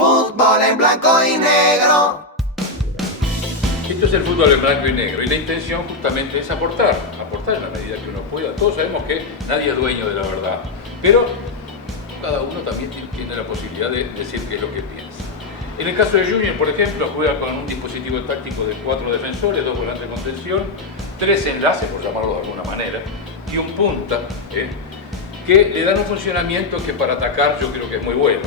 Fútbol en blanco y negro. Esto es el fútbol en blanco y negro y la intención justamente es aportar en la medida que uno pueda. Todos sabemos que nadie es dueño de la verdad, pero cada uno también tiene la posibilidad de decir qué es lo que piensa. En el caso de Junior, por ejemplo, juega con un dispositivo táctico de 4 defensores, 2 volantes de contención, 3 enlaces, por llamarlo de alguna manera, y un punta, que le dan un funcionamiento que para atacar yo creo que es muy bueno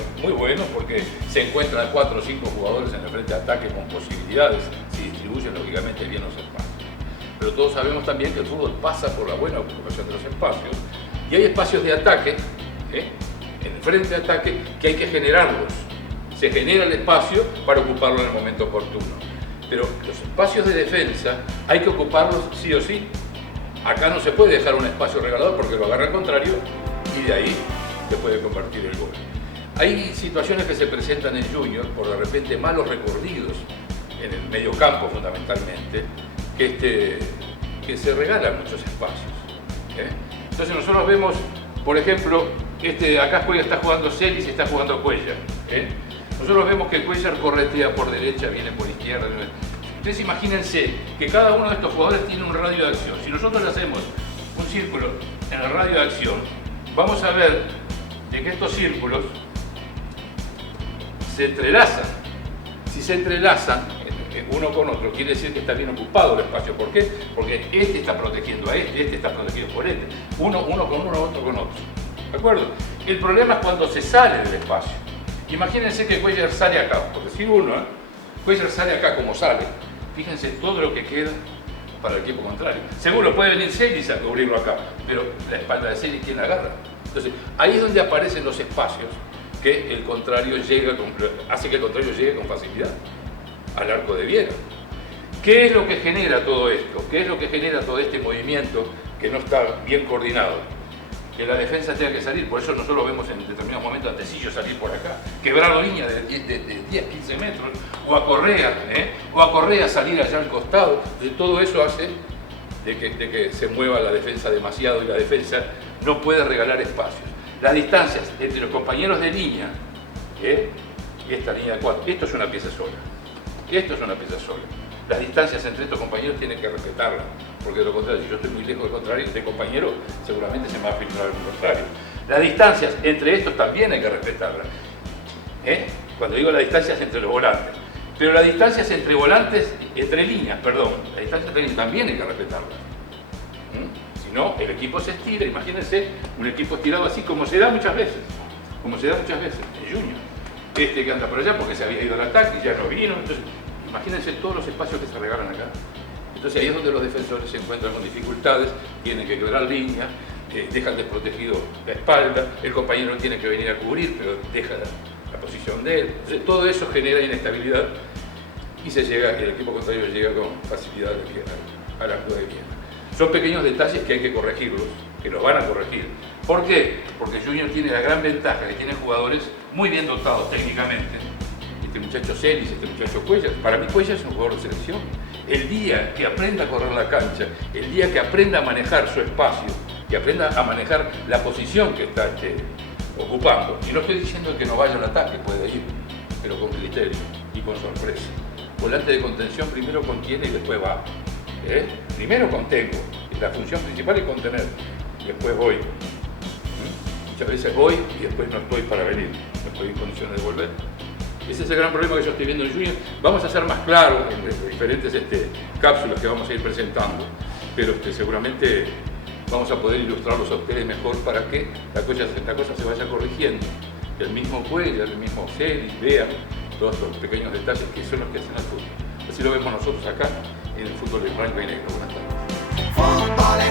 porque se encuentran 4 o 5 jugadores en el frente de ataque con posibilidades, si distribuyen lógicamente bien los espacios. Pero todos sabemos también que el fútbol pasa por la buena ocupación de los espacios y hay espacios de ataque, en el frente de ataque, que hay que generarlos. Se genera el espacio para ocuparlo en el momento oportuno. Pero los espacios de defensa hay que ocuparlos sí o sí. Acá no se puede dejar un espacio regalado porque lo agarra al contrario y de ahí se puede convertir el gol. Hay situaciones que se presentan en Junior por de repente malos recorridos en el medio campo fundamentalmente, que se regalan muchos espacios. Entonces nosotros vemos, por ejemplo, acá está jugando Celis y está jugando Cuellar. Nosotros vemos que Cuellar corretea por derecha, viene por izquierda. Ustedes imagínense que cada uno de estos jugadores tiene un radio de acción. Si nosotros le hacemos un círculo en el radio de acción, vamos a ver de que estos círculos se entrelazan. Si se entrelazan uno con otro, quiere decir que está bien ocupado el espacio. ¿Por qué? Porque este está protegiendo a este está protegido por este. Uno con uno, otro con otro. ¿De acuerdo? El problema es cuando se sale del espacio. Imagínense que Cuellar sale acá, porque si Cuellar sale acá como sale, fíjense todo lo que queda para el equipo contrario. Seguro puede venir Celis a cubrirlo acá, pero la espalda de Celis, ¿quién la agarra? Entonces, ahí es donde aparecen los espacios que el contrario hace que el contrario llegue con facilidad al arco de Viera. ¿Qué es lo que genera todo esto? ¿Qué es lo que genera todo este movimiento que no está bien coordinado? Que la defensa tenga que salir, por eso nosotros vemos en determinados momentos a Tecillo salir por acá, quebrar línea de 10, 15 metros, o a Correa salir allá al costado. Entonces, todo eso hace de que se mueva la defensa demasiado y la defensa no puede regalar espacios. Las distancias entre los compañeros de línea, esta línea de 4, esto es una pieza sola. Las distancias entre estos compañeros tienen que respetarlas, porque de lo contrario, si yo estoy muy lejos del compañero, seguramente se me va a filtrar el contrario. Las distancias entre estos también hay que respetarlas. Cuando digo las distancias entre los volantes. Pero las distancias entre volantes, entre líneas también hay que respetarlas. Si no, el equipo se estira. Imagínense un equipo estirado así, como se da muchas veces en Junior. Que anda por allá porque se había ido al ataque y ya no vino. Entonces, imagínense todos los espacios que se regalan acá. Entonces ahí es donde los defensores se encuentran con dificultades, tienen que quebrar línea, dejan desprotegido la espalda, el compañero tiene que venir a cubrir, pero deja la posición de él. Entonces todo eso genera inestabilidad y el equipo contrario llega con facilidad al arco de Viera. Son pequeños detalles que hay que corregirlos, que los van a corregir. ¿Por qué? Porque Junior tiene la gran ventaja que tiene jugadores muy bien dotados técnicamente. Este muchacho Celis, este muchacho Cuellar. Para mí Cuellar es un jugador de selección. El día que aprenda a correr la cancha, el día que aprenda a manejar su espacio, que aprenda a manejar la posición que está ocupando. Y no estoy diciendo que no vaya al ataque, puede ir, pero con criterio y con sorpresa. Volante de contención primero contiene y después va. Primero contengo. La función principal es contener. Después voy. Muchas veces voy y después no estoy para venir. No estoy en condiciones de volver. Ese es el gran problema que yo estoy viendo en Junior. Vamos a ser más claros en las diferentes cápsulas que vamos a ir presentando, pero seguramente vamos a poder ilustrarlos a ustedes mejor para que la cosa se vaya corrigiendo. Que el mismo Cuellar, el mismo Celis vean todos estos pequeños detalles que son los que hacen al fútbol. Así lo vemos nosotros acá en el fútbol en blanco y negro. Buenas tardes.